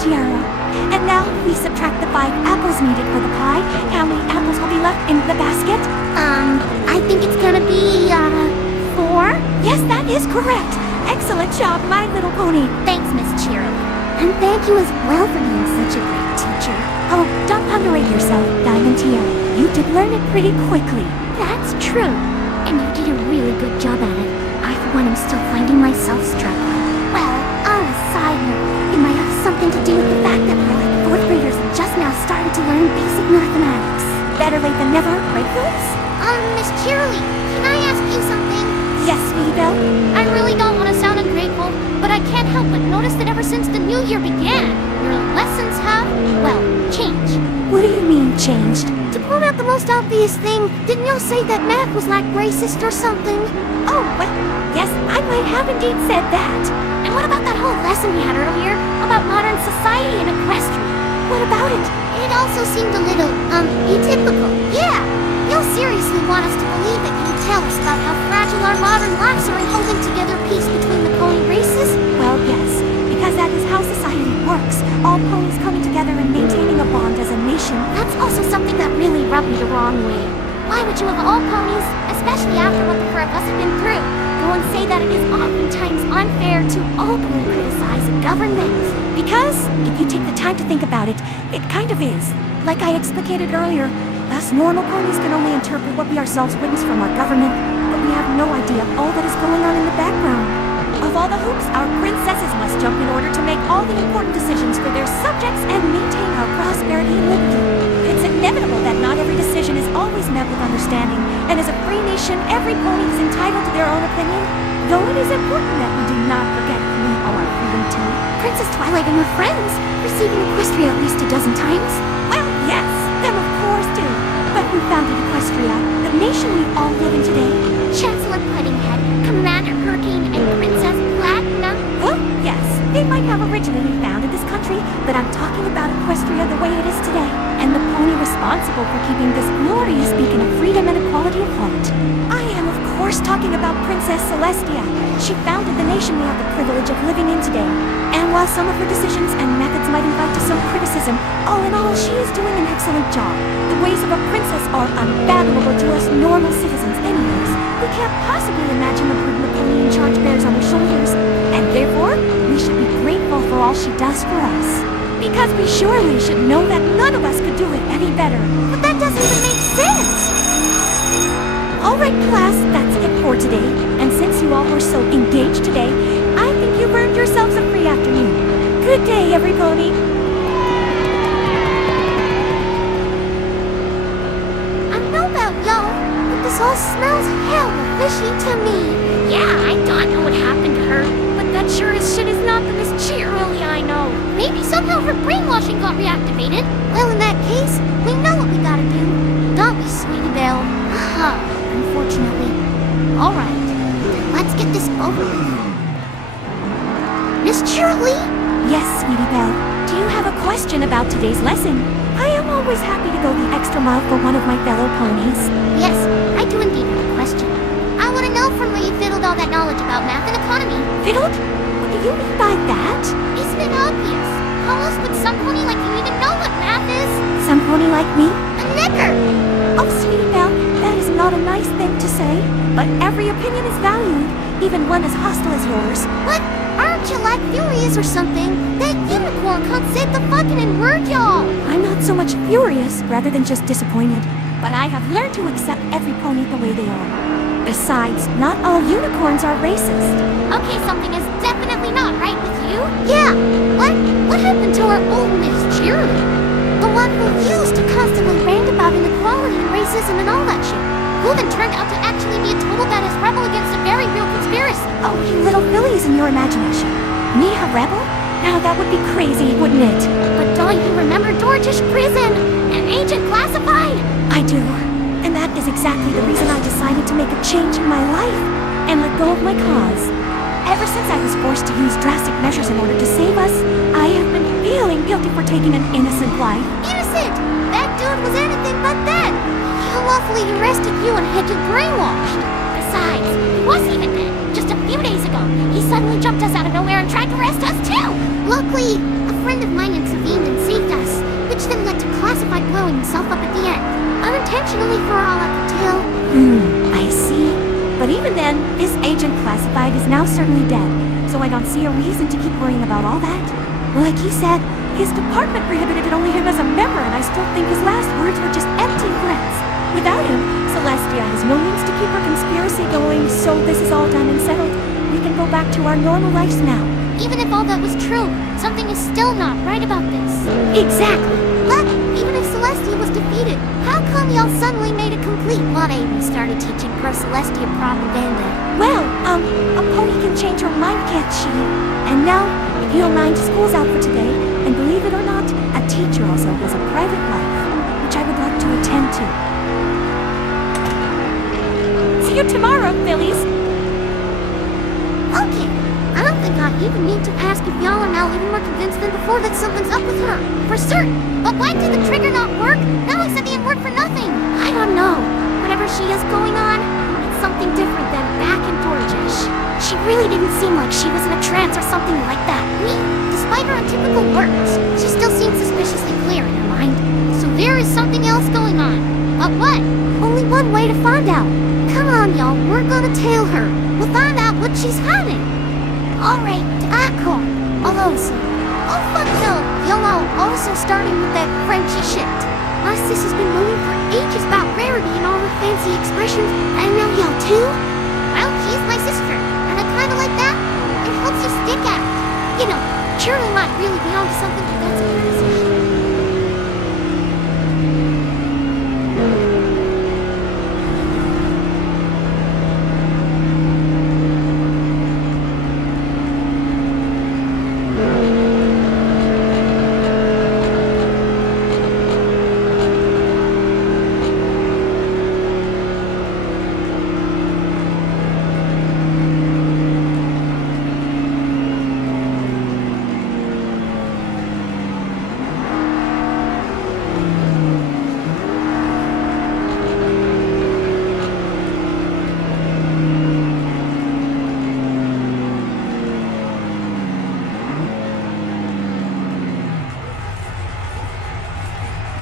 tiara. And now we subtract the 5 apples needed for the pie. How many apples will be left in the basket? I think it's gonna be, 4? Yes, that is correct. Excellent job, my little pony. Thanks, Miss Cheerily. And thank you as well for being such a great teacher. Oh, don't underrate yourself, Diamond Tiara. You did learn it pretty quickly. That's true. And you did a really good job at it. I, for one, am still finding myself struggling. Well, on a side note, it might have something to do with the fact that we're like 4th graders and just now starting to learn basic mathematics. Better late than never, right, Phyllis? Miss Cheerily, can I ask you something? Yes, sweetie Belle? I really don't want to sound ungrateful, but I can't help but notice that ever since the new year began, your lessons have, well, changed. What do you mean, changed? To point out the most obvious thing, didn't you say that math was like racist or something? Oh, well, yes, I might have indeed said that. And what about that whole lesson we had earlier about modern society and equestrian? What about it? It also seemed a little, atypical. Yeah, you'll seriously want us to believe that you tell us about how fragile our modern lives are in holding together peace between the pony races? Well, yes, because that is how society works. All ponies coming together and maintaining a bond as a nation. That's also something that really rubbed me the wrong way. Why would you of all ponies, especially after what the 4 of us have been through, go and say that it is oftentimes unfair to openly criticize a government? Because, if you take the time to think about it, it kind of is. Like I explicated earlier, us normal ponies can only interpret what we ourselves witness from our government, but we have no idea of all that is going on in the background. Of all the hoops our princesses must jump in order to make all the important decisions for their subjects and maintain our prosperity and liberty. It's inevitable that not every decision is always met with understanding, and as a free nation, every pony is entitled to their own opinion, though it is important that we do not forget we owe our freedom to Princess Twilight and her friends, receiving Equestria at least a dozen times. Well, yes, them of course do. But who founded Equestria, the nation we all live in today? Chancellor Puddinghead, Commander Hurricane, and Princess Platinum. Well, yes, they might have originally founded this country, but I'm talking about Equestria the way it is today, and the pony responsible for keeping this glorious beacon of freedom and equality of heart. I am, of course, talking about Princess Celestia. She founded the nation we have the privilege of living in today. And while some of her decisions and methods might invite to some criticism, all in all, she is doing an excellent job. The ways of a princess are unfathomable to us normal citizens anyways. We can't possibly imagine the burden the pony in charge bears on her shoulders. And therefore, we should be grateful for all she does for us. Because we surely should know that none of us could do it any better. But that doesn't even make sense! Alright class, that's it for today. And since you all were so engaged today, I think you've earned yourselves a free afternoon. Good day, every pony. I know about y'all, but this all smells hella fishy to me. Yeah, I don't know what happened to her, but that sure as shit is not the Miss Cheerily I know. Maybe somehow her brainwashing got reactivated. Well, in that case, we know what we gotta do. Don't we, Sweetie Belle? Unfortunately. Alright, then let's get this over with. Miss Cheerily? Yes, Sweetie Belle. Do you have a question about today's lesson? I am always happy to go the extra mile for one of my fellow ponies. Yes, I do indeed have a question. I want to know from where you fiddled all that knowledge about math and economy. Fiddled? What do you mean by that? Isn't it obvious? How else would some pony like you even know what math is? Some pony like me? A knicker! Oh, Sweetie Belle, that is not a nice thing to say. But every opinion is valued, even one as hostile as yours. What? Aren't you like furious or something? That unicorn can't save the fucking word, y'all! I'm not so much furious, rather than just disappointed. But I have learned to accept every pony the way they are. Besides, not all unicorns are racist. Okay, something is definitely not right with you. Yeah, what happened to our old Miss Cheerily? The one who used to constantly rant about inequality and racism and all that shit. Who then turned out to actually be a total badass rebel against a very real conspiracy. Oh, you little fillies in your imagination. Me a rebel? Now that would be crazy, wouldn't it? But don't you remember Dortish Prison? An agent classified? I do. And that is exactly the reason I decided to make a change in my life and let go of my cause. Ever since I was forced to use drastic measures in order to save us, I have been feeling guilty for taking an innocent life. Innocent? That dude was anything but that. He lawfully arrested you and had you brainwashed. Besides, he wasn't even dead. Just a few days ago, he suddenly jumped us out of nowhere and tried to arrest us too. Luckily, a friend of mine again, this agent classified is now certainly dead, so I don't see a reason to keep worrying about all that. Like he said, his department prohibited only him as a member, and I still think his last words were just empty threats. Without him, Celestia has no means to keep her conspiracy going, so this is all done and settled. We can go back to our normal lives now. Even if all that was true, something is still not right about this. Exactly. But even if Celestia was defeated, how come y'all suddenly made a complete 180 and started teaching pro-Celestia propaganda? Well, a pony can change her mind, can't she? And now, if you don't mind, school's out for today, and believe it or not, a teacher also has a private life, which I would like to attend to. See you tomorrow, Phillies! Okay, I don't think I even need to ask if y'all are now even more convinced than before that something's up with her. For certain. But why did the trigger not work? Now I said the N-word for nothing. I don't know. Whatever she has going on, it's something different than back in Georgia. She really didn't seem like she was in a trance or something like that. Despite her untypical words, she still seems suspiciously clear in her mind. So there is something else going on. But what? Only one way to find out. Come on, y'all, we're gonna tail her. We'll find out what she's hiding. Alright, cool. Oh fuck no, y'all also starting with that Frenchy shit. My sis has been moving for ages about rarity and all her fancy expressions, and now y'all too? Well, she's my sister, and I kinda like that. It helps you stick out. You know, Shirley might really be onto something.